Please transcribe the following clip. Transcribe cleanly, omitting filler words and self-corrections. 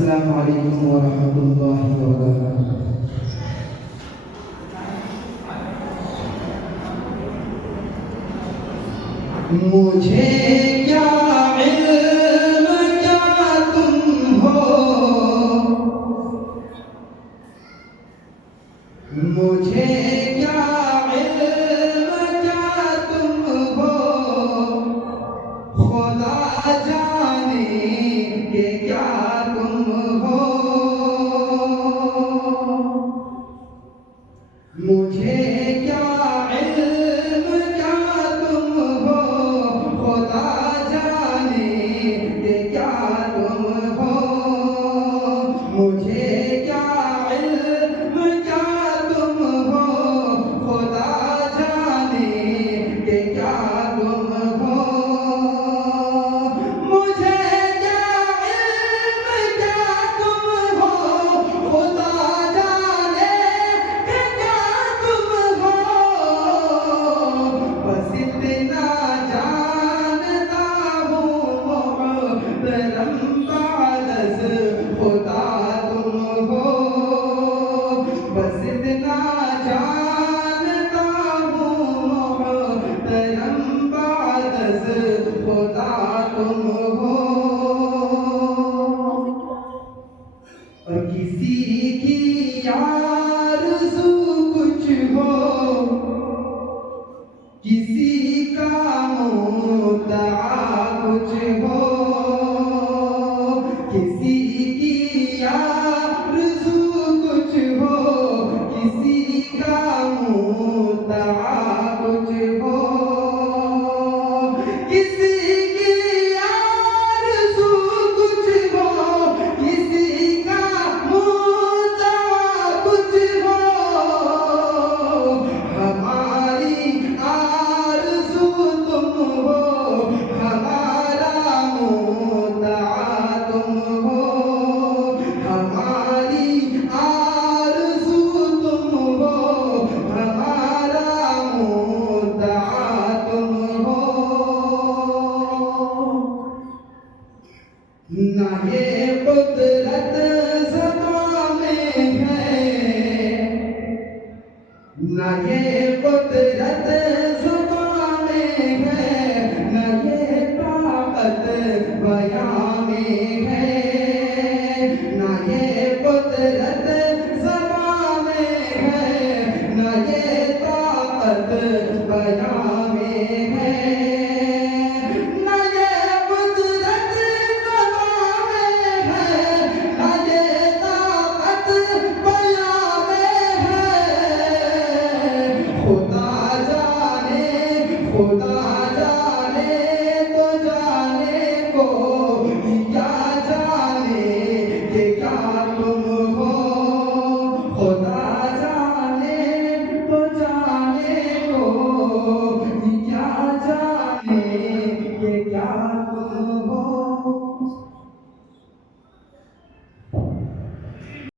अस्सलामु अलैकुम व रहमतुल्लाहि व बरकातुहू। मुझे क्या इल्म क्या तुम हो, मुझे क्या इल्म क्या तुम हो, खुदा जाने के क्या तुम हो। मुझे क्या इल्म क्या तुम हो, खुदा जाने के क्या तुम हो। मुझे क्या इल्म क्या तुम हो, खुदा जाने के क्या तुम हो। मुझे क्या इल्म क्या तुम हो, खुदा जाने के क्या तुम हो। बस इतना जानता हूँ मोहतरम बादस खुदा तुम हो। बस इतना जानता हूँ मोहतरम बादस खुदा तुम हो। और किसी की आरज़ू कुछ हो, किसी का मुद्दा कुछ हो। किसी की आरज़ू कुछ हो, किसी का मुद्दा कुछ हो। किसी की आरज़ू कुछ हो, किसी का मुद्दा कुछ हो। हमारी आरज़ू तुम हो, हमारा मुद्दा तुम हो। हमारी आरज़ू तुम हो, हमारा मुद्दा तुम हो। ना ये कुदरत ज़बां में है, ना ये कुदरत ज़बां में है, ना ये ताकत बयां में है। ना ये कुदरत ज़बां में है, ना ये ताकत बयां में है।